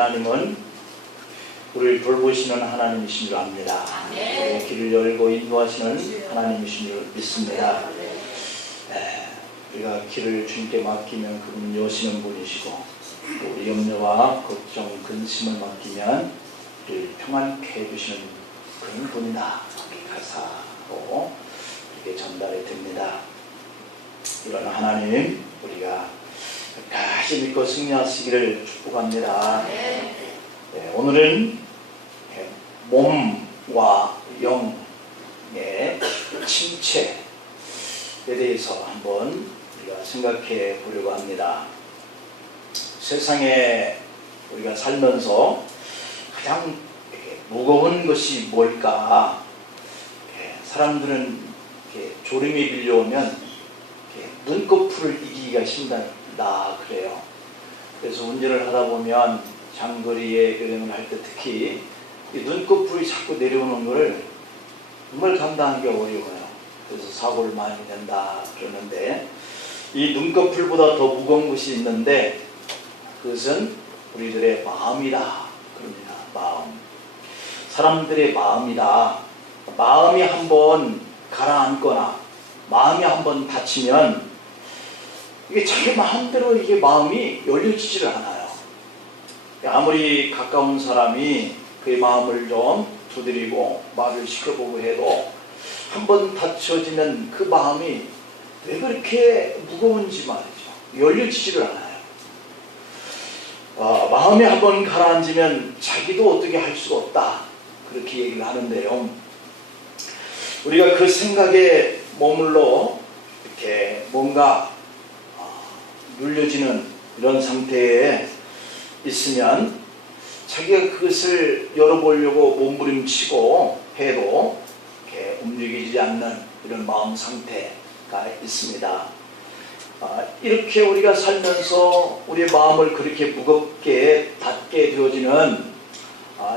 하나님은 우리를 돌보시는 하나님이신 줄 압니다. 우리의 길을 열고 인도하시는 하나님이신 줄 믿습니다. 우리가 길을 주님께 맡기면 그분은 여시는 분이시고, 또 우리 염려와 걱정, 근심을 맡기면 우리를 평안케 해주시는 그런 분이다. 가사로 이렇게 전달이 됩니다. 이런 하나님 우리가 끝까지 믿고 승리하시기를 축복합니다. 오늘은 몸과 영의 침체에 대해서 한번 우리가 생각해 보려고 합니다. 세상에 우리가 살면서 가장 무거운 것이 뭘까? 사람들은 졸음이 밀려오면 눈꺼풀을 이기기가 힘들다 그래요. 그래서 운전을 하다 보면 장거리에 여행을 할 때 특히 이 눈꺼풀이 자꾸 내려오는 것을 정말 감당하기 어려워요. 그래서 사고를 많이 낸다 그러는데, 이 눈꺼풀보다 더 무거운 것이 있는데 그것은 우리들의 마음이다 그럽니다. 마음. 사람들의 마음이다. 마음이 한번 가라앉거나 마음이 한번 닫히면 이게 자기 마음대로 이게 마음이 열려지지를 않아요. 아무리 가까운 사람이 그의 마음을 좀 두드리고 말을 시켜보고 해도 한번 닫혀지는 그 마음이 왜 그렇게 무거운지 말이죠. 열려지지를 않아요. 마음이 한번 가라앉으면 자기도 어떻게 할 수가 없다 그렇게 얘기를 하는데요. 우리가 그 생각에 머물러 이렇게 뭔가 눌려지는 이런 상태에 있으면 자기가 그것을 열어보려고 몸부림치고 해도 이렇게 움직이지 않는 이런 마음 상태가 있습니다. 이렇게 우리가 살면서 우리의 마음을 그렇게 무겁게 닫게 되어지는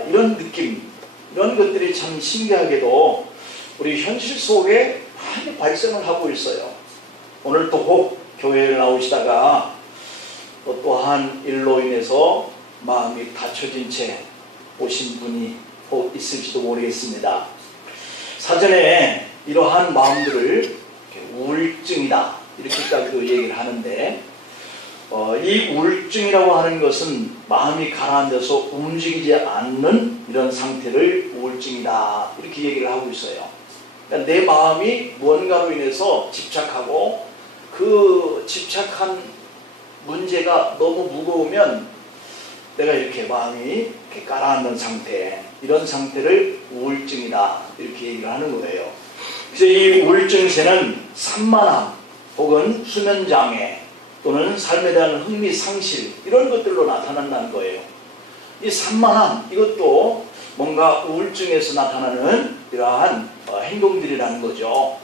이런 느낌, 이런 것들이 참 신기하게도 우리 현실 속에 많이 발생을 하고 있어요. 오늘 또 혹 교회를 나오시다가 또한 일로 인해서 마음이 닫혀진 채 오신 분이 혹 있을지도 모르겠습니다. 사전에 이러한 마음들을 우울증이다 이렇게까지도 얘기를 하는데, 이 우울증이라고 하는 것은 마음이 가라앉아서 움직이지 않는 이런 상태를 우울증이다 이렇게 얘기를 하고 있어요. 그러니까 내 마음이 무언가로 인해서 집착하고 그 집착한 문제가 너무 무거우면 내가 이렇게 마음이 이렇게 가라앉는 상태, 이런 상태를 우울증이다 이렇게 얘기를 하는 거예요. 그래서 이 우울증세는 산만함 혹은 수면장애 또는 삶에 대한 흥미상실 이런 것들로 나타난다는 거예요. 이 산만함 이것도 뭔가 우울증에서 나타나는 이러한 행동들이라는 거죠.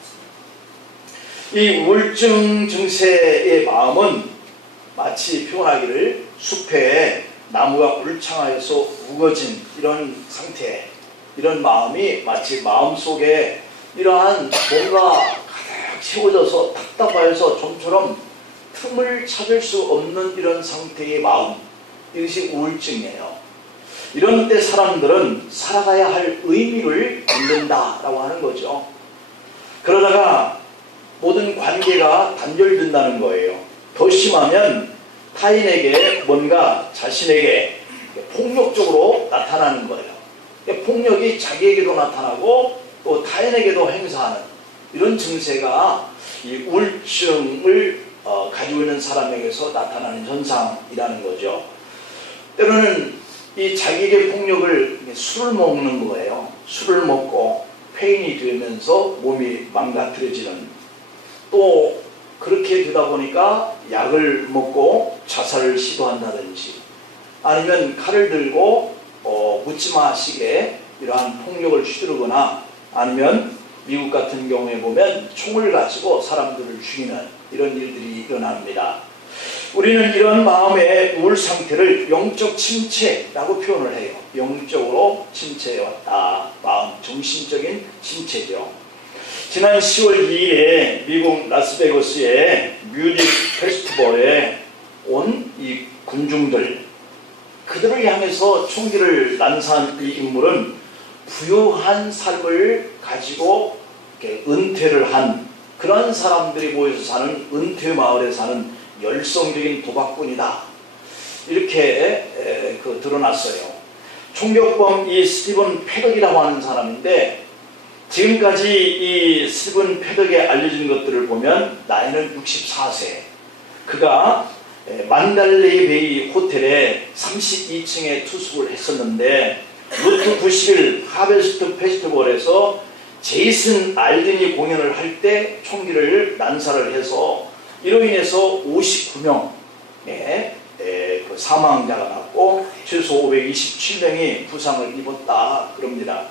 이 우울증 증세의 마음은 마치 표현하기를 숲에 나무가 울창하여서 우거진 이런 상태, 이런 마음이 마치 마음속에 이러한 뭔가 가득 채워져서 답답하여서 좀처럼 틈을 찾을 수 없는 이런 상태의 마음, 이것이 우울증이에요. 이런 때 사람들은 살아가야 할 의미를 잃는다라고 하는 거죠. 그러다가 모든 관계가 단절된다는 거예요. 더 심하면 타인에게 뭔가 자신에게 폭력적으로 나타나는 거예요. 폭력이 자기에게도 나타나고 또 타인에게도 행사하는 이런 증세가 이 우울증을 가지고 있는 사람에게서 나타나는 현상이라는 거죠. 때로는 이 자기에게 폭력을 술을 먹는 거예요. 술을 먹고 폐인이 되면서 몸이 망가뜨려지는, 또 그렇게 되다 보니까 약을 먹고 자살을 시도한다든지, 아니면 칼을 들고 묻지마식의 이러한 폭력을 휘두르거나, 아니면 미국 같은 경우에 보면 총을 가지고 사람들을 죽이는 이런 일들이 일어납니다. 우리는 이런 마음의 우울 상태를 영적 침체라고 표현을 해요. 영적으로 침체해왔다. 마음, 정신적인 침체죠. 지난 10월 2일에 미국 라스베거스의 뮤직 페스티벌에 온 이 군중들, 그 그들을 향해서 총기를 난사한 이 인물은 부유한 삶을 가지고 이렇게 은퇴를 한 그런 사람들이 모여서 사는 은퇴 마을에 사는 열성적인 도박꾼이다. 이렇게 드러났어요. 총격범 이 스티븐 패덕이라고 하는 사람인데 지금까지 이 스티븐 패덕에 알려진 것들을 보면 나이는 64세. 그가 만달레이 베이 호텔에 32층에 투숙을 했었는데 루트 91 하베스트 페스티벌에서 제이슨 알든이 공연을 할 때 총기를 난사를 해서 이로 인해서 59명의 사망자가 났고 최소 527명이 부상을 입었다 그럽니다.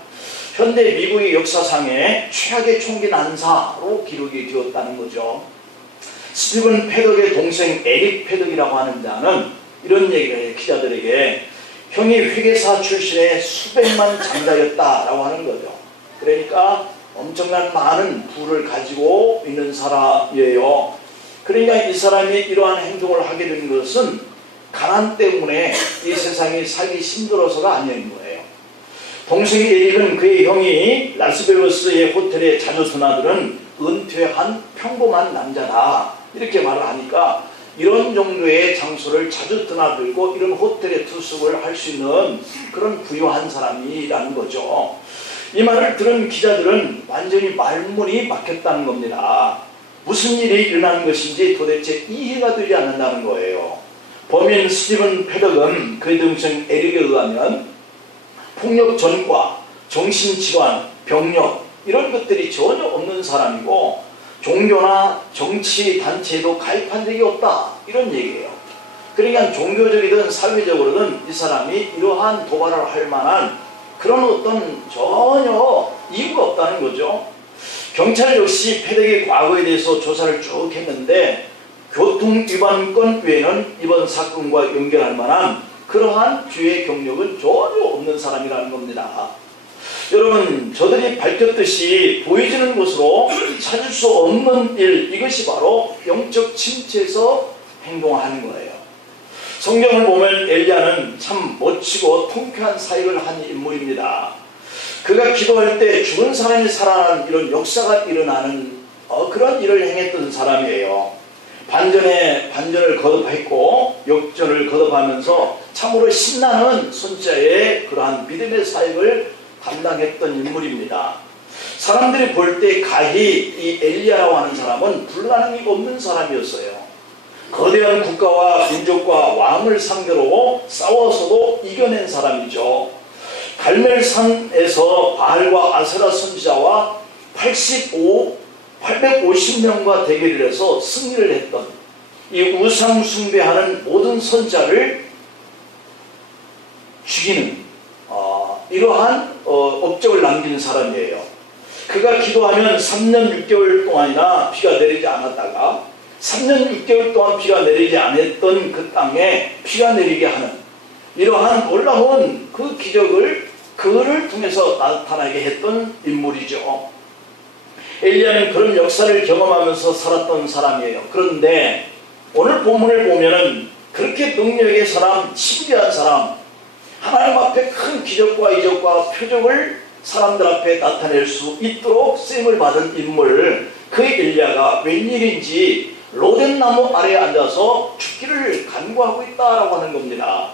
현대 미국의 역사상에 최악의 총기 난사로 기록이 되었다는 거죠. 스티븐 패덕의 동생 에릭 패덕이라고 하는 자는 이런 얘기를 해요. 기자들에게 형이 회계사 출신의 수백만 장자였다라고 하는 거죠. 그러니까 엄청난 많은 부를 가지고 있는 사람이에요. 그러니까 이 사람이 이러한 행동을 하게 된 것은 가난 때문에 이 세상이 살기 힘들어서가 아닌 거예요. 동생 에릭은 그의 형이 라스베거스의 호텔에 자주 드나드는 은퇴한 평범한 남자다 이렇게 말을 하니까 이런 정도의 장소를 자주 드나들고 이런 호텔에 투숙을 할 수 있는 그런 부유한 사람이라는 거죠. 이 말을 들은 기자들은 완전히 말문이 막혔다는 겁니다. 무슨 일이 일어나는 것인지 도대체 이해가 되지 않는다는 거예요. 범인 스티븐 패덕은 그의 동생 에릭에 의하면 폭력 전과, 정신질환, 병력 이런 것들이 전혀 없는 사람이고 종교나 정치 단체에도 가입한 적이 없다 이런 얘기예요. 그러니까 종교적이든 사회적으로든 이 사람이 이러한 도발을 할 만한 그런 어떤 전혀 이유가 없다는 거죠. 경찰 역시 패덕의 과거에 대해서 조사를 쭉 했는데 교통위반건 외에는 이번 사건과 연결할 만한 그러한 주의 경력은 전혀 없는 사람이라는 겁니다. 여러분, 저들이 밝혔듯이 보여지는 것으로 찾을 수 없는 일, 이것이 바로 영적 침체에서 행동하는 거예요. 성경을 보면 엘리야는 참 멋지고 통쾌한 사역을 한 인물입니다. 그가 기도할 때 죽은 사람이 살아나는 이런 역사가 일어나는 그런 일을 행했던 사람이에요. 반전을 거듭했고 역전을 거듭하면서 참으로 신나는 손자의 그러한 믿음의 사역을 담당했던 인물입니다. 사람들이 볼 때 가히 이 엘리야라고 하는 사람은 불가능이 없는 사람이었어요. 거대한 국가와 민족과 왕을 상대로 싸워서도 이겨낸 사람이죠. 갈멜산에서 바알과 아세라 선지자와 850명과 대결을 해서 승리를 했던 이 우상 숭배하는 모든 선자를 죽이는 이러한 업적을 남긴 사람이에요. 그가 기도하면 3년 6개월 동안이나 비가 내리지 않았다가 3년 6개월 동안 비가 내리지 않았던 그 땅에 비가 내리게 하는 이러한 놀라운 그 기적을 그를 통해서 나타나게 했던 인물이죠. 엘리야는 그런 역사를 경험하면서 살았던 사람이에요. 그런데 오늘 본문을 보면은 그렇게 능력의 사람, 신비한 사람, 하나님 앞에 큰 기적과 이적과 표적을 사람들 앞에 나타낼 수 있도록 쓰임을 받은 인물, 그 엘리야가 웬일인지 로덴나무 아래에 앉아서 죽기를 간구하고 있다라고 하는 겁니다.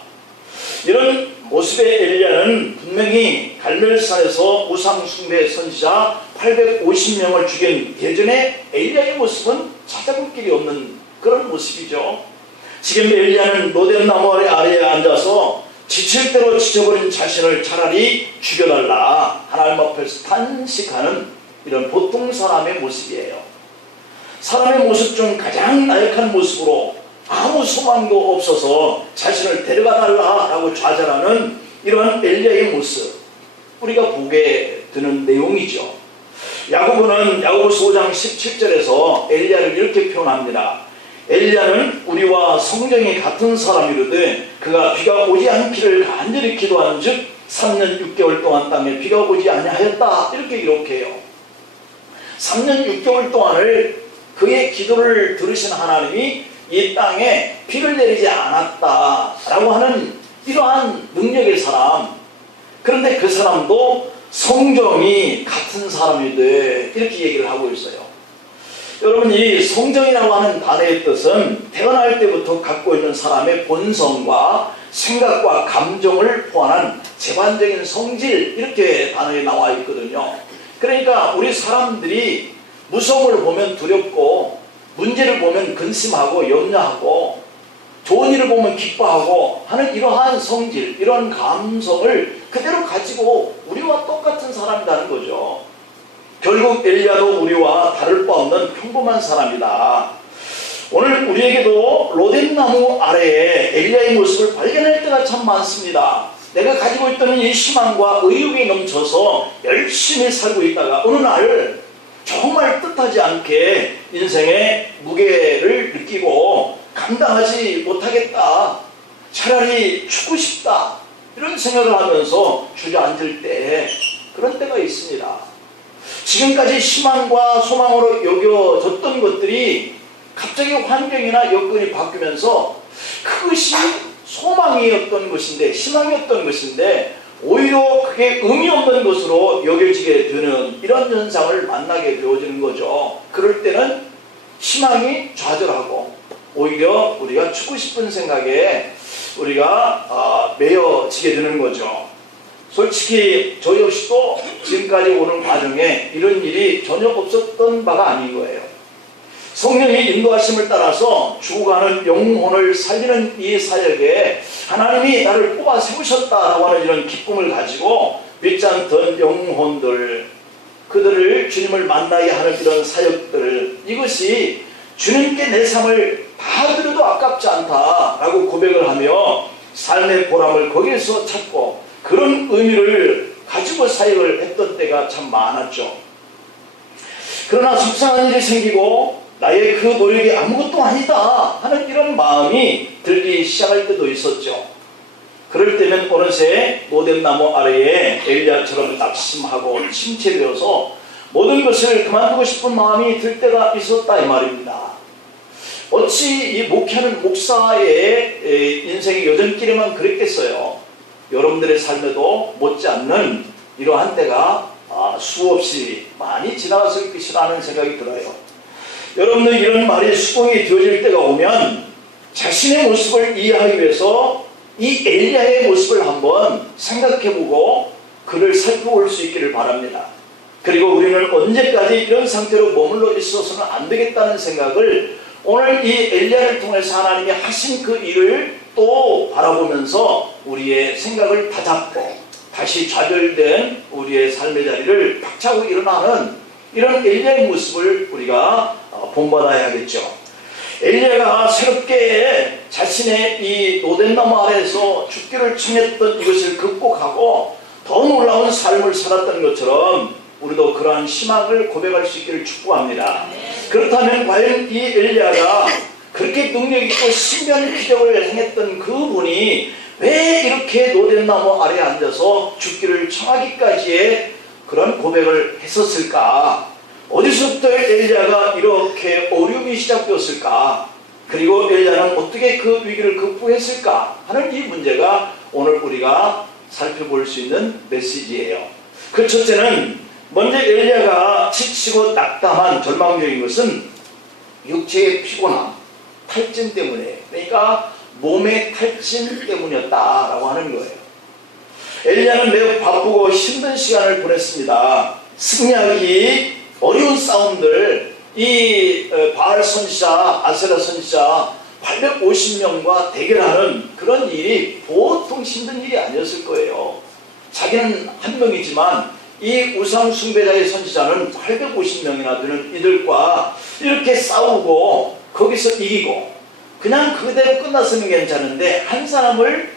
이런 모습의 엘리야는 분명히 갈멜산에서 우상 숭배 선지자 850명을 죽인 예전의 엘리야의 모습은 찾아볼 길이 없는 그런 모습이죠. 지금 엘리야는 로덴나무 아래에 앉아서 지칠 대로 지쳐버린 자신을 차라리 죽여달라 하나님 앞에서 탄식하는 이런 보통 사람의 모습이에요. 사람의 모습 중 가장 나약한 모습으로 아무 소망도 없어서 자신을 데려가달라라고 좌절하는 이러한 엘리야의 모습, 우리가 보게 되는 내용이죠. 야고보는 야고보서 5장 17절에서 엘리야를 이렇게 표현합니다. 엘리야는 우리와 성정이 같은 사람이로되 그가 비가 오지 않기를 간절히 기도한 즉 3년 6개월 동안 땅에 비가 오지 아니하였다 이렇게 기록해요. 3년 6개월 동안을 그의 기도를 들으신 하나님이 이 땅에 비를 내리지 않았다라고 하는 이러한 능력의 사람. 그런데 그 사람도 성정이 같은 사람이 돼. 이렇게 얘기를 하고 있어요. 여러분, 이 성정이라고 하는 단어의 뜻은 태어날 때부터 갖고 있는 사람의 본성과 생각과 감정을 포함한 재반적인 성질, 이렇게 단어에 나와 있거든요. 그러니까 우리 사람들이 무서움을 보면 두렵고, 문제를 보면 근심하고 염려하고, 좋은 일을 보면 기뻐하고 하는 이러한 성질, 이런 감성을 그대로 가지고 우리와 똑같은 사람이라는 거죠. 결국 엘리야도 우리와 다를 바 없는 평범한 사람이다. 오늘 우리에게도 로뎀나무 아래에 엘리야의 모습을 발견할 때가 참 많습니다. 내가 가지고 있던 이 희망과 의욕이 넘쳐서 열심히 살고 있다가 어느 날 정말 뜻하지 않게 인생의 무게를 느끼고 감당하지 못하겠다, 차라리 죽고 싶다, 이런 생각을 하면서 주저앉을 때, 그런 때가 있습니다. 지금까지 희망과 소망으로 여겨졌던 것들이 갑자기 환경이나 여건이 바뀌면서 그것이 소망이었던 것인데, 희망이었던 것인데 오히려 그게 의미 없는 것으로 여겨지게 되는 이런 현상을 만나게 되어지는 거죠. 그럴 때는 희망이 좌절하고 오히려 우리가 죽고 싶은 생각에 우리가 매여지게 되는 거죠. 솔직히 저 역시도 지금까지 오는 과정에 이런 일이 전혀 없었던 바가 아닌 거예요. 성령의 인도하심을 따라서 죽어가는 영혼을 살리는 이 사역에 하나님이 나를 뽑아 세우셨다라고 하는 이런 기쁨을 가지고 믿지 않던 영혼들, 그들을 주님을 만나게 하는 이런 사역들, 이것이 주님께 내 삶을 다 드려도 아깝지 않다라고 고백을 하며 삶의 보람을 거기에서 찾고 그런 의미를 가지고 사역을 했던 때가 참 많았죠. 그러나 속상한 일이 생기고 나의 그 노력이 아무것도 아니다 하는 이런 마음이 들기 시작할 때도 있었죠. 그럴 때면 어느새 로뎀나무 아래에 엘리야처럼 낙심하고 침체되어서 모든 것을 그만두고 싶은 마음이 들 때가 있었다, 이 말입니다. 어찌 이 목회하는 목사의 인생의 여정길에만 그랬겠어요. 여러분들의 삶에도 못지않는 이러한 때가 수없이 많이 지나갔을 것이라는 생각이 들어요. 여러분들, 이런 말이 수긍이 되어질 때가 오면 자신의 모습을 이해하기 위해서 이 엘리야의 모습을 한번 생각해보고 그를 살펴볼 수 있기를 바랍니다. 그리고 우리는 언제까지 이런 상태로 머물러 있어서는 안 되겠다는 생각을 오늘 이 엘리야를 통해서 하나님이 하신 그 일을 또 바라보면서 우리의 생각을 다잡고 다시 좌절된 우리의 삶의 자리를 박차고 일어나는 이런 엘리야의 모습을 우리가 본받아야겠죠. 엘리야가 새롭게 자신의 이 로뎀나무 아래에서 죽기를 청했던 이것을 극복하고 더 놀라운 삶을 살았던 것처럼 우리도 그러한 희망을 고백할 수 있기를 축복합니다. 그렇다면 과연 이 엘리야가 그렇게 능력있고 신비한 기적을 행했던 그분이 왜 이렇게 로뎀나무 아래에 앉아서 죽기를 청하기까지의 그런 고백을 했었을까? 어디서부터 엘리야가 이렇게 어려움이 시작되었을까? 그리고 엘리야는 어떻게 그 위기를 극복했을까? 하는 이 문제가 오늘 우리가 살펴볼 수 있는 메시지예요. 그 첫째는 먼저 엘리야가 지치고 낙담한 절망적인 것은 육체의 피곤함, 탈진 때문에, 그러니까 몸의 탈진 때문이었다라고 하는 거예요. 엘리야는 매우 바쁘고 힘든 시간을 보냈습니다. 승리하기 어려운 싸움들, 이 바알 선지자, 아세라 선지자 850명과 대결하는 그런 일이 보통 힘든 일이 아니었을 거예요. 자기는 한 명이지만 이 우상 숭배자의 선지자는 850명이나 되는 이들과 이렇게 싸우고 거기서 이기고, 그냥 그대로 끝났으면 괜찮은데 한 사람을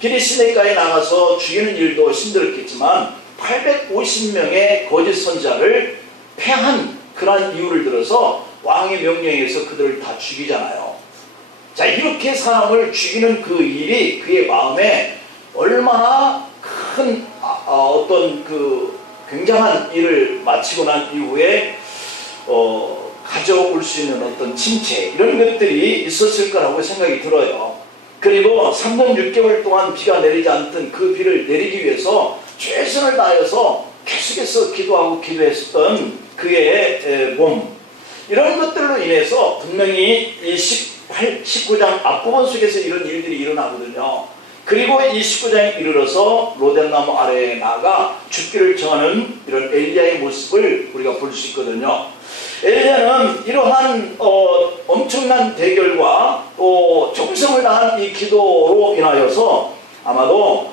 길이 시내가에 나가서 죽이는 일도 힘들었겠지만 850명의 거짓 선지자를 패한 그러한 이유를 들어서 왕의 명령에 의해서 그들을 다 죽이잖아요. 자, 이렇게 사람을 죽이는 그 일이 그의 마음에 얼마나 큰 어떤 그 굉장한 일을 마치고 난 이후에 가져올 수 있는 어떤 침체, 이런 것들이 있었을 거라고 생각이 들어요. 그리고 3년 6개월 동안 비가 내리지 않던 그 비를 내리기 위해서 최선을 다해서 계속해서 기도하고 기도했던 그의 몸, 이런 것들로 인해서 분명히 이 19장 앞부분 속에서 이런 일들이 일어나거든요. 그리고 이 19장에 이르러서 로뎀나무 아래에 나가 죽기를 정하는 이런 엘리야의 모습을 우리가 볼 수 있거든요. 엘리야는 이러한 엄청난 대결과 또 정성을 다한 이 기도로 인하여서 아마도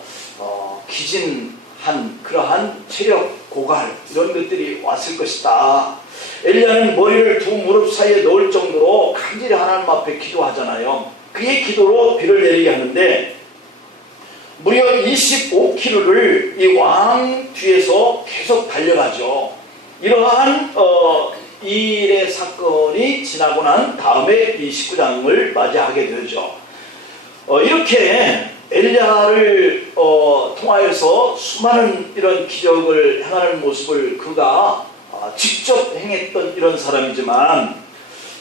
기진한 그러한 체력 고갈 이런 것들이 왔을 것이다. 엘리야는 머리를 두 무릎 사이에 넣을 정도로 간절히 하나님 앞에 기도하잖아요. 그의 기도로 비를 내리게 하는데 무려 25km를 이 왕 뒤에서 계속 달려가죠. 이러한 이 일의 사건이 지나고 난 다음에 이 19장을 맞이하게 되죠. 이렇게 엘리야를 통하여서 수많은 이런 기적을 행하는 모습을 그가 직접 행했던 이런 사람이지만,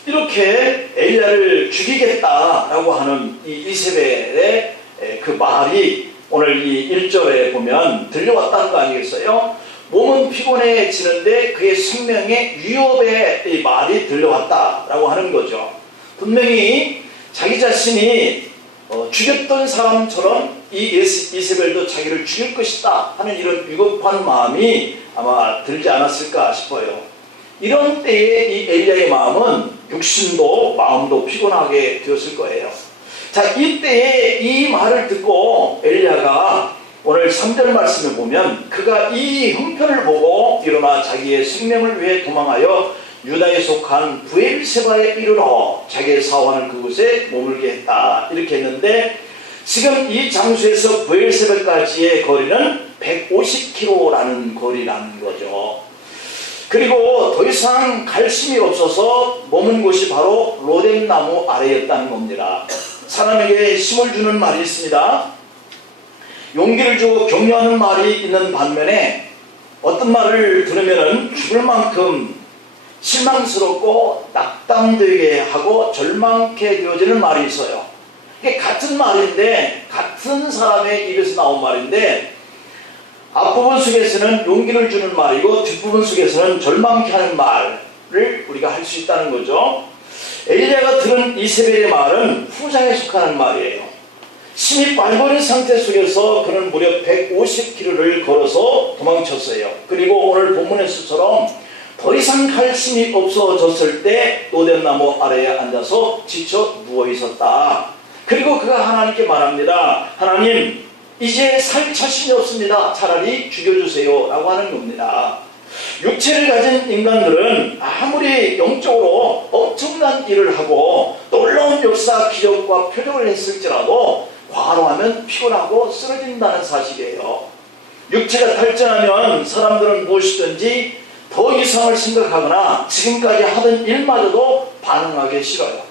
이렇게 엘리야를 죽이겠다라고 하는 이 이세벨의 그 말이 오늘 이 1절에 보면 들려왔다는 거 아니겠어요? 몸은 피곤해지는데 그의 생명의 위협의 이 말이 들려왔다라고 하는 거죠. 분명히 자기 자신이 죽였던 사람처럼 이 이세벨도 자기를 죽일 것이다 하는 이런 위급한 마음이 아마 들지 않았을까 싶어요. 이런 때에 이 엘리야의 마음은 육신도 마음도 피곤하게 되었을 거예요. 자, 이때에 이 말을 듣고 엘리야가 오늘 3절 말씀을 보면 그가 이 형편을 보고 일어나 자기의 생명을 위해 도망하여 유다에 속한 브엘세바에 이르러 자기의 사원을 그곳에 머물게 했다. 이렇게 했는데 지금 이 장소에서 브엘세바까지의 거리는 150km라는 거리라는 거죠. 그리고 더 이상 갈 힘이 없어서 머문 곳이 바로 로뎀나무 아래였다는 겁니다. 사람에게 힘을 주는 말이 있습니다. 용기를 주고 격려하는 말이 있는 반면에 어떤 말을 들으면 죽을 만큼 실망스럽고 낙담되게 하고 절망케 되어지는 말이 있어요. 이게 같은 말인데, 같은 사람의 입에서 나온 말인데 앞부분 속에서는 용기를 주는 말이고 뒷부분 속에서는 절망케 하는 말을 우리가 할 수 있다는 거죠. 엘리야가 들은 이세벨의 말은 후장에 속하는 말이에요. 심히 빨거린 상태 속에서 그는 무려 150km를 걸어서 도망쳤어요. 그리고 오늘 본문에서처럼 더 이상 갈 힘이 없어졌을 때 로뎀나무 아래에 앉아서 지쳐 누워 있었다. 그리고 그가 하나님께 말합니다. 하나님, 이제 살 자신이 없습니다. 차라리 죽여주세요 라고 하는 겁니다. 육체를 가진 인간들은 아무리 영적으로 엄청난 일을 하고 놀라운 역사, 기적과 표적을 했을지라도 과로하면 피곤하고 쓰러진다는 사실이에요. 육체가 탈진하면 사람들은 무엇이든지 더 이상을 생각하거나 지금까지 하던 일마저도 반응하기 싫어요.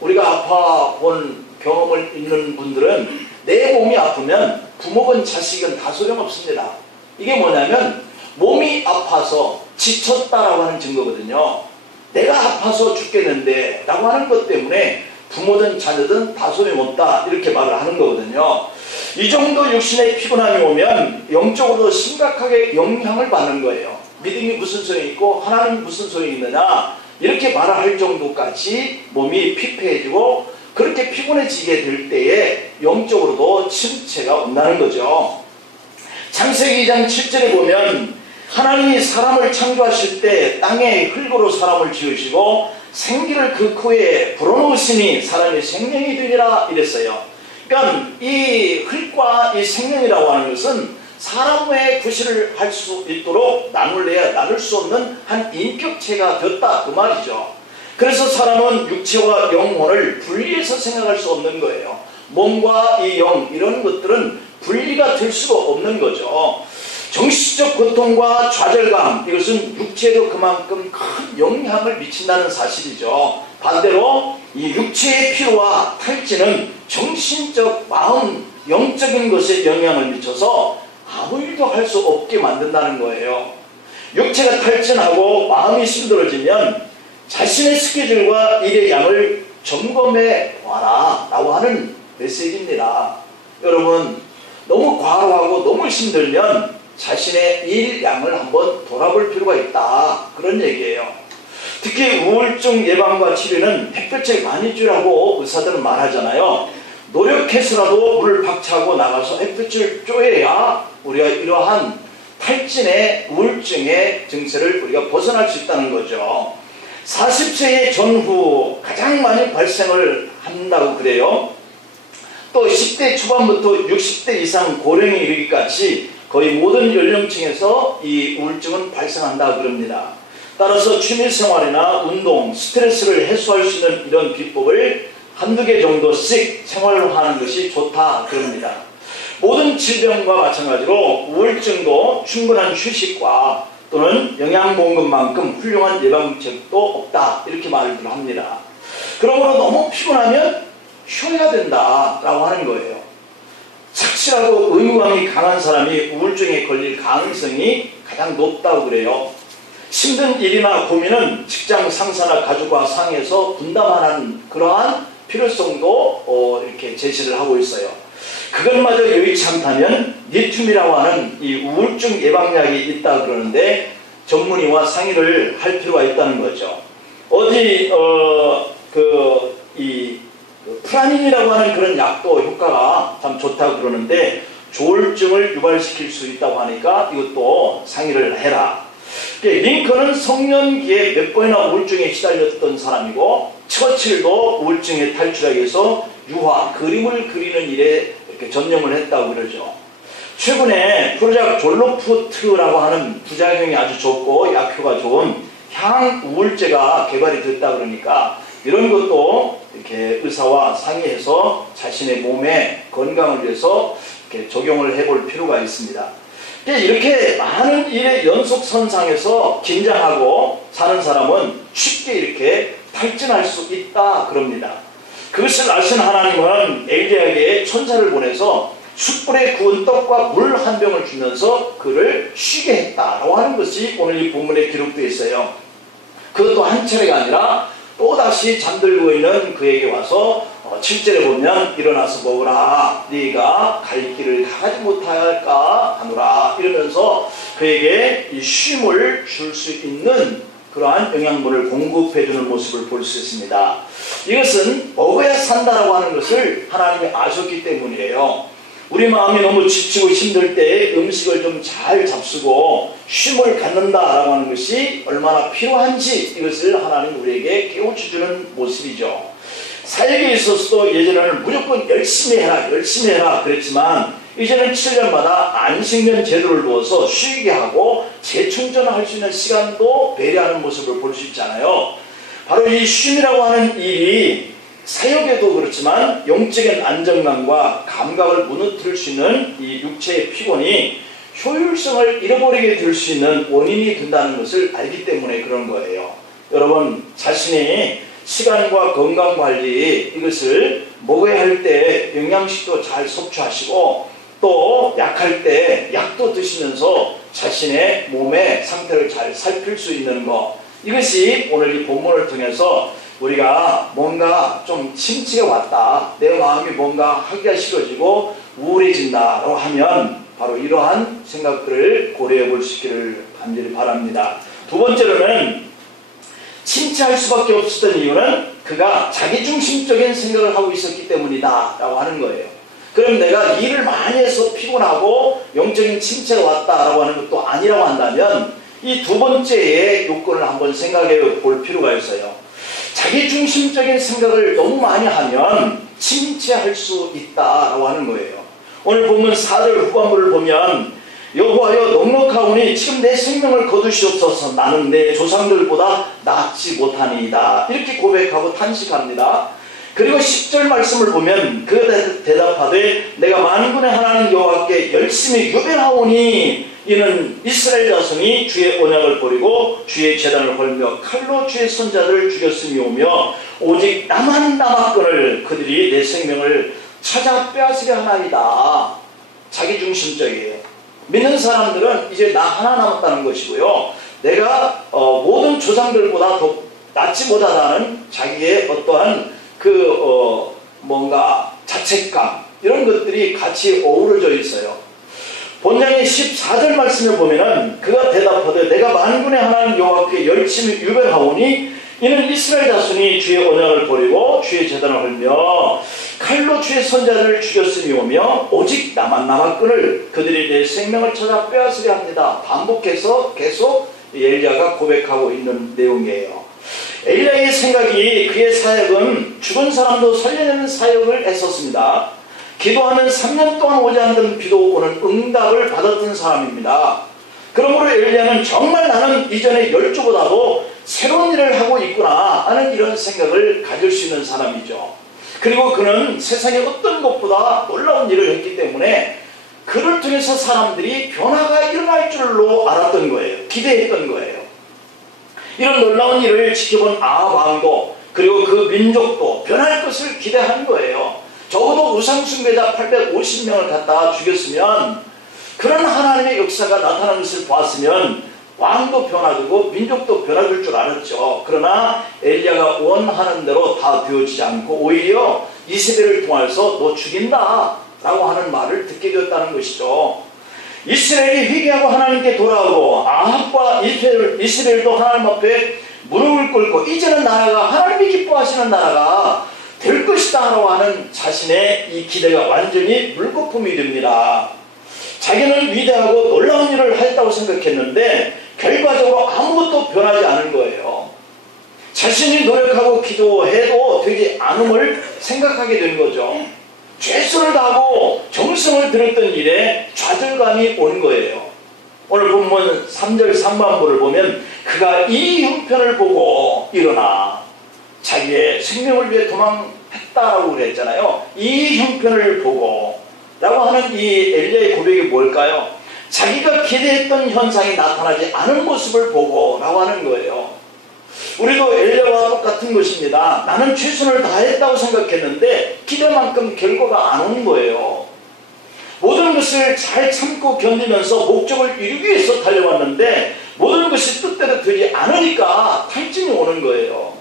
우리가 아파 본 경험을 있는 분들은 내 몸이 아프면 부모건 자식은 다 소용없습니다. 이게 뭐냐면 몸이 아파서 지쳤다라고 하는 증거거든요. 내가 아파서 죽겠는데 라고 하는 것 때문에 부모든 자녀든 다 소용없다 이렇게 말을 하는 거거든요. 이 정도 육신의 피곤함이 오면 영적으로도 심각하게 영향을 받는 거예요. 믿음이 무슨 소용이 있고 하나님이 무슨 소용이 있느냐 이렇게 말을 할 정도까지 몸이 피폐해지고 그렇게 피곤해지게 될 때에 영적으로도 침체가 온다는 거죠. 창세기 2장 7절에 보면 하나님이 사람을 창조하실 때 땅에 흙으로 사람을 지으시고 생기를 그 코에 불어넣으시니 사람이 생명이 되리라 이랬어요. 그러니까 이 흙과 이 생명이라고 하는 것은 사람의 구실을 할 수 있도록 나눌래야 나눌 수 없는 한 인격체가 됐다 그 말이죠. 그래서 사람은 육체와 영혼을 분리해서 생각할 수 없는 거예요. 몸과 이 영 이런 것들은 분리가 될 수가 없는 거죠. 정신적 고통과 좌절감 이것은 육체에도 그만큼 큰 영향을 미친다는 사실이죠. 반대로 이 육체의 피로와 탈진은 정신적 마음 영적인 것에 영향을 미쳐서 아무 일도 할 수 없게 만든다는 거예요. 육체가 탈진하고 마음이 힘들어지면 자신의 스케줄과 일의 양을 점검해 와라 라고 하는 메시지입니다. 여러분, 너무 과로하고 너무 힘들면 자신의 일 양을 한번 돌아볼 필요가 있다, 그런 얘기예요. 특히 우울증 예방과 치료는 햇볕을 많이 쬐라고 의사들은 말하잖아요. 노력해서라도 물을 박차고 나가서 햇빛을 쬐야 우리가 이러한 탈진의 우울증의 증세를 우리가 벗어날 수 있다는 거죠. 40세의 전후 가장 많이 발생을 한다고 그래요. 또 10대 초반부터 60대 이상 고령에 이르기까지 거의 모든 연령층에서 이 우울증은 발생한다 그럽니다. 따라서 취미생활이나 운동, 스트레스를 해소할 수 있는 이런 비법을 한두 개 정도씩 생활화하는 것이 좋다 그럽니다. 모든 질병과 마찬가지로 우울증도 충분한 휴식과 또는 영양 공급만큼 훌륭한 예방책도 없다, 이렇게 말을 합니다. 그러므로 너무 피곤하면 쉬어야 된다라고 하는 거예요. 착실하고 의무감이 강한 사람이 우울증에 걸릴 가능성이 가장 높다고 그래요. 힘든 일이나 고민은 직장 상사나 가족과 상의해서 분담하는 그러한 필요성도 이렇게 제시를 하고 있어요. 그것마저 여의치 않다면 리튬이라고 하는 이 우울증 예방약이 있다 그러는데 전문의와 상의를 할 필요가 있다는 거죠. 어디 프라닌이라고 하는 그런 약도 효과가 참 좋다고 그러는데 조울증을 유발시킬 수 있다고 하니까 이것도 상의를 해라. 링컨은 성년기에 몇 번이나 우울증에 시달렸던 사람이고 처칠도 우울증에 탈출하기 위해서 유화, 그림을 그리는 일에 이렇게 전념을 했다고 그러죠. 최근에 프로작 졸로푸트라고 하는 부작용이 아주 적고 약효가 좋은 향우울제가 개발이 됐다 그러니까 이런 것도 이렇게 의사와 상의해서 자신의 몸의 건강을 위해서 이렇게 적용을 해볼 필요가 있습니다. 이렇게 많은 일의 연속선상에서 긴장하고 사는 사람은 쉽게 이렇게 탈진할 수 있다 그럽니다. 그것을 아신 하나님은 엘리야에게 천사를 보내서 숯불에 구운 떡과 물 한 병을 주면서 그를 쉬게 했다라고 하는 것이 오늘 이 본문에 기록되어 있어요. 그것도 한 차례가 아니라 또다시 잠들고 있는 그에게 와서 7절에 보면 일어나서 먹으라, 네가 갈 길을 가지 못할까 하노라 이러면서 그에게 이 쉼을 줄 수 있는 그러한 영양분을 공급해주는 모습을 볼 수 있습니다. 이것은 먹어야 산다라고 하는 것을 하나님이 아셨기 때문이에요. 우리 마음이 너무 지치고 힘들 때 음식을 좀 잘 잡수고 쉼을 갖는다라고 하는 것이 얼마나 필요한지 이것을 하나님 우리에게 깨우쳐주는 모습이죠. 사역에 있어서도 예전에는 무조건 열심히 해라 그랬지만 이제는 7년마다 안식년 제도를 두어서 쉬게 하고 재충전을 할 수 있는 시간도 배려하는 모습을 볼 수 있잖아요. 바로 이 쉼이라고 하는 일이 사역에도 그렇지만 영적인 안정감과 감각을 무너뜨릴 수 있는 이 육체의 피곤이 효율성을 잃어버리게 될 수 있는 원인이 된다는 것을 알기 때문에 그런 거예요. 여러분, 자신이 시간과 건강관리 이것을 먹어야 할 때 영양식도 잘 섭취하시고 또 약할 때 약도 드시면서 자신의 몸의 상태를 잘 살필 수 있는 것, 이것이 오늘 이 본문을 통해서 우리가 뭔가 좀 침체가 왔다, 내 마음이 뭔가 하기가 싫어지고 우울해진다라고 하면 바로 이러한 생각들을 고려해 볼 수 있기를 간절히 바랍니다. 두 번째로는 침체할 수밖에 없었던 이유는 그가 자기중심적인 생각을 하고 있었기 때문이다 라고 하는 거예요. 그럼 내가 일을 많이 해서 피곤하고 영적인 침체가 왔다라고 하는 것도 아니라고 한다면 이 두 번째의 요건을 한번 생각해 볼 필요가 있어요. 자기중심적인 생각을 너무 많이 하면 침체할 수 있다라고 하는 거예요. 오늘 보면 4절 후반부를 보면 여호와여 넉넉하오니 지금 내 생명을 거두시옵소서, 나는 내 조상들보다 낫지 못하니이다 이렇게 고백하고 탄식합니다. 그리고 10절 말씀을 보면 그 대답하되 내가 만군의 하나님 여호와께 열심히 유배하오니 이는 이스라엘 자손이 주의 언약을 버리고 주의 제단을 헐며 칼로 주의 선자들을 죽였음이오며 오직 나만 남았거늘 그들이 내 생명을 찾아 빼앗으려 하나이다. 자기중심적이에요. 믿는 사람들은 이제 나 하나 남았다는 것이고요. 내가 모든 조상들보다 더 낫지 못하다는 자기의 어떠한 뭔가 자책 자책감 이런 것들이 같이 어우러져 있어요. 본장의 14절 말씀을 보면은 그가 대답하되 내가 만군의 하나님 여호와께 열심히 유별하오니 이는 이스라엘 자손이 주의 언약을 버리고 주의 제단을 헐며 칼로 주의 선자들을 죽였음이오며 오직 나만 남았거늘 그들이 내 생명을 찾아 빼앗으려 합니다. 반복해서 계속 엘리야가 고백하고 있는 내용이에요. 엘리야의 생각이 그의 사역은 죽은 사람도 살려내는 사역을 했었습니다. 기도하면 3년 동안 오지 않던 비도 오는 응답을 받았던 사람입니다. 그러므로 엘리야는 정말 나는 이전의 열주보다도 새로운 일을 하고 있구나 하는 이런 생각을 가질 수 있는 사람이죠. 그리고 그는 세상의 어떤 것보다 놀라운 일을 했기 때문에 그를 통해서 사람들이 변화가 일어날 줄로 알았던 거예요. 기대했던 거예요. 이런 놀라운 일을 지켜본 아합 왕도 그리고 그 민족도 변할 것을 기대한 거예요. 적어도 우상숭배자 850명을 갖다 죽였으면 그런 하나님의 역사가 나타나는 것을 보았으면 왕도 변화되고 민족도 변화될 줄 알았죠. 그러나 엘리야가 원하는 대로 다 되어지지 않고 오히려 이세벨을 통해서 너 죽인다 라고 하는 말을 듣게 되었다는 것이죠. 이스라엘이 회개하고 하나님께 돌아오고 아합과 이스라엘도 하나님 앞에 무릎을 꿇고 이제는 나라가 하나님이 기뻐하시는 나라가 될 것이다 라고 하는 자신의 이 기대가 완전히 물거품이 됩니다. 자기는 위대하고 놀라운 일을 했다고 생각했는데 결과적으로 아무것도 변하지 않은 거예요. 자신이 노력하고 기도해도 되지 않음을 생각하게 된 거죠. 최선을 다하고 정성을 들였던 일에 좌절감이 온 거예요. 오늘 본문 3절 상반부를 보면 그가 이 형편을 보고 일어나 자기의 생명을 위해 도망했다라고 그랬잖아요. 이 형편을 보고 라고 하는 이 엘리야의 고백이 뭘까요? 자기가 기대했던 현상이 나타나지 않은 모습을 보고 라고 하는 거예요. 우리도 엘리야와 똑같은 것입니다. 나는 최선을 다했다고 생각했는데 기대만큼 결과가 안 온 거예요. 모든 것을 잘 참고 견디면서 목적을 이루기 위해서 달려왔는데 모든 것이 뜻대로 되지 않으니까 탈진이 오는 거예요.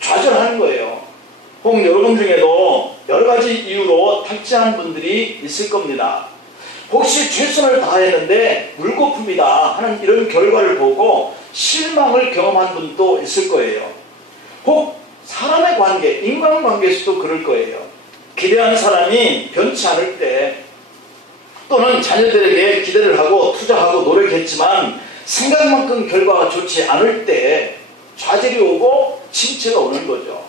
좌절하는 거예요. 혹 여러분 중에도 여러 가지 이유로 탈진한 분들이 있을 겁니다. 혹시 최선을 다했는데 물거품이다 하는 이런 결과를 보고 실망을 경험한 분도 있을 거예요. 혹 사람의 관계, 인간관계에서도 그럴 거예요. 기대한 사람이 변치 않을 때 또는 자녀들에게 기대를 하고 투자하고 노력했지만 생각만큼 결과가 좋지 않을 때 좌절이 오고 침체가 오는 거죠.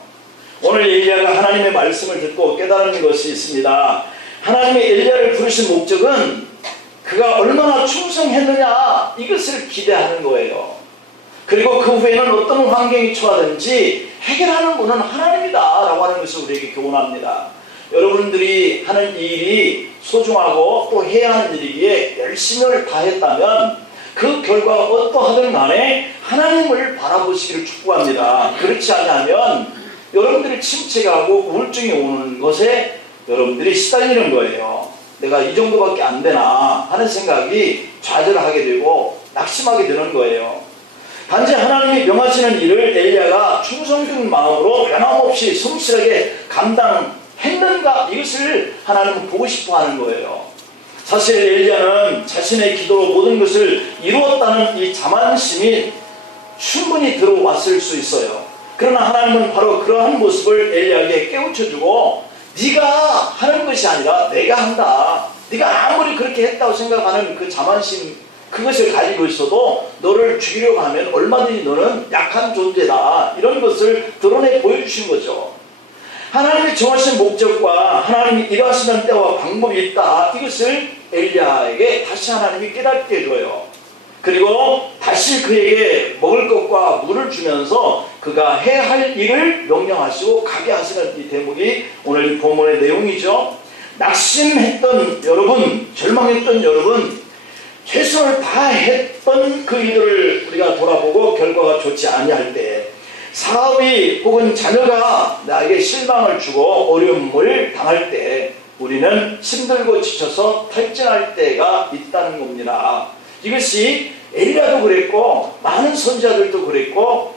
오늘 엘리야가 하나님의 말씀을 듣고 깨달은 것이 있습니다. 하나님의 엘리야를 부르신 목적은 그가 얼마나 충성했느냐 이것을 기대하는 거예요. 그리고 그 후에는 어떤 환경이 처하든지 해결하는 분은 하나님이다 라고 하는 것을 우리에게 교훈합니다. 여러분들이 하는 일이 소중하고 또 해야 하는 일이기에 열심을 다했다면 그 결과가 어떠하든 간에 하나님을 바라보시기를 축복합니다. 그렇지 않으면 여러분들이 침체가 하고 우울증이 오는 것에 여러분들이 시달리는 거예요. 내가 이 정도밖에 안 되나 하는 생각이 좌절하게 되고 낙심하게 되는 거예요. 단지 하나님이 명하시는 일을 엘리야가 충성된 마음으로 변함없이 성실하게 감당했는가 이것을 하나님은 보고 싶어 하는 거예요. 사실 엘리야는 자신의 기도로 모든 것을 이루었다는 이 자만심이 충분히 들어왔을 수 있어요. 그러나 하나님은 바로 그러한 모습을 엘리야에게 깨우쳐주고 네가 하는 것이 아니라 내가 한다. 네가 아무리 그렇게 했다고 생각하는 그 자만심 그것을 가지고 있어도 너를 죽이려고 하면 얼마든지 너는 약한 존재다. 이런 것을 드러내 보여주신 거죠. 하나님이 정하신 목적과 하나님이 일하시는 때와 방법이 있다. 이것을 엘리야에게 다시 하나님이 깨닫게 해줘요. 그리고 다시 그에게 먹을 것과 물을 주면서 그가 해야 할 일을 명령하시고 가게 하시는 이 대목이 오늘 본문의 내용이죠. 낙심했던 여러분, 절망했던 여러분, 최선을 다했던 그 일들을 우리가 돌아보고 결과가 좋지 아니할 때, 사업이 혹은 자녀가 나에게 실망을 주고 어려움을 당할 때 우리는 힘들고 지쳐서 탈진할 때가 있다는 겁니다. 이것이 엘리야도 그랬고 많은 선지자들도 그랬고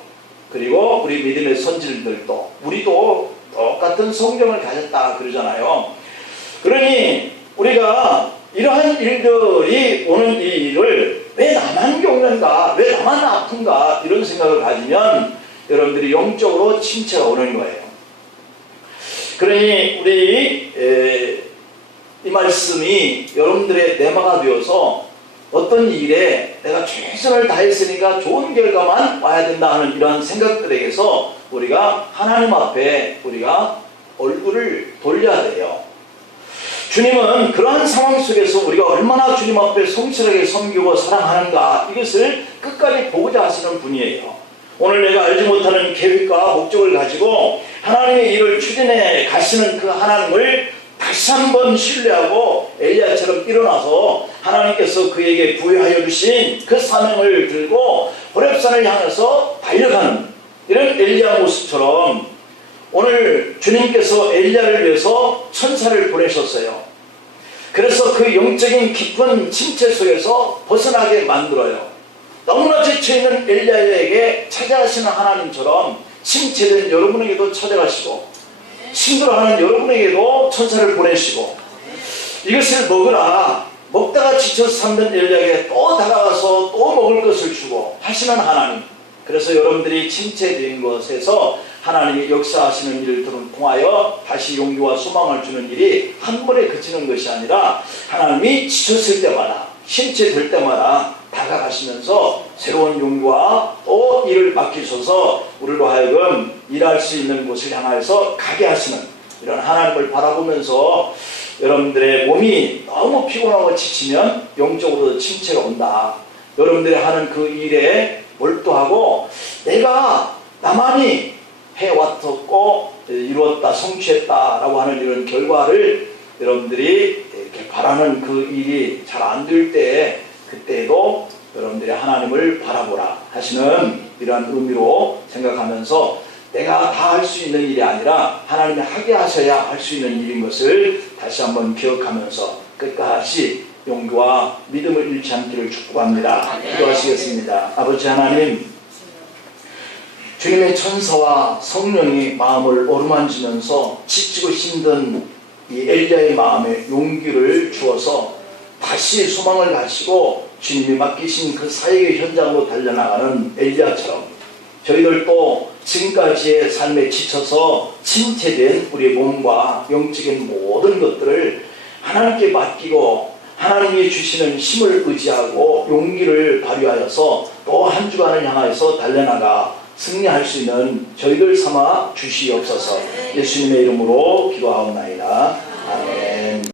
그리고 우리 믿음의 선지자들도 우리도 똑같은 성경을 가졌다 그러잖아요. 그러니 우리가 이러한 일들이 오는 이 일을 왜 나만 겪는가, 왜 나만 아픈가 이런 생각을 가지면 여러분들이 영적으로 침체가 오는 거예요. 그러니 우리 이 말씀이 여러분들의 내마가 되어서 어떤 일에 내가 최선을 다했으니까 좋은 결과만 와야 된다 하는 이러한 생각들에게서 우리가 하나님 앞에 우리가 얼굴을 돌려야 돼요. 주님은 그러한 상황 속에서 우리가 얼마나 주님 앞에 성실하게 섬기고 사랑하는가 이것을 끝까지 보고자 하시는 분이에요. 오늘 내가 알지 못하는 계획과 목적을 가지고 하나님의 일을 추진해 가시는 그 하나님을 다시 한번 신뢰하고 엘리야처럼 일어나서 하나님께서 그에게 부여하여 주신 그 사명을 들고 호렙산을 향해서 달려가는 이런 엘리야 모습처럼 오늘 주님께서 엘리야를 위해서 천사를 보내셨어요. 그래서 그 영적인 깊은 침체 속에서 벗어나게 만들어요. 너무나 지쳐있는 엘리야에게 찾아가시는 하나님처럼 침체된 여러분에게도 찾아가시고 힘들어하는 여러분에게도 천사를 보내시고 이것을 먹으라, 먹다가 지쳐서 삼는 엘리야에게 또 다가가서 또 먹을 것을 주고 하시는 하나님. 그래서 여러분들이 침체된 것에서 하나님이 역사하시는 일을 통하여 다시 용기와 소망을 주는 일이 한 번에 그치는 것이 아니라 하나님이 지쳤을 때마다 침체될 때마다 다가가시면서 새로운 용기와 또 일을 맡기셔서 우리로 하여금 일할 수 있는 곳을 향해서 가게 하시는 이런 하나님을 바라보면서 여러분들의 몸이 너무 피곤하고 지치면 영적으로 침체가 온다. 여러분들이 하는 그 일에 몰두하고 내가 나만이 해왔었고 이루었다, 성취했다라고 하는 이런 결과를 여러분들이 이렇게 바라는 그 일이 잘 안 될 때 그때에도 여러분들이 하나님을 바라보라 하시는 이러한 의미로 생각하면서 내가 다 할 수 있는 일이 아니라 하나님이 하게 하셔야 할 수 있는 일인 것을 다시 한번 기억하면서 끝까지 용기와 믿음을 잃지 않기를 축복합니다. 기도하시겠습니다. 아버지 하나님, 주님의 천사와 성령이 마음을 어루만지면서 지치고 힘든 이 엘리야의 마음에 용기를 주어서 다시 소망을 가지고 주님이 맡기신 그 사역의 현장으로 달려나가는 엘리야처럼 저희들도 지금까지의 삶에 지쳐서 침체된 우리의 몸과 영적인 모든 것들을 하나님께 맡기고 하나님이 주시는 힘을 의지하고 용기를 발휘하여서 또 한 주간을 향하여서 달려나가 승리할 수 있는 저희들 삼아 주시옵소서. 예수님의 이름으로 기도하옵나이다.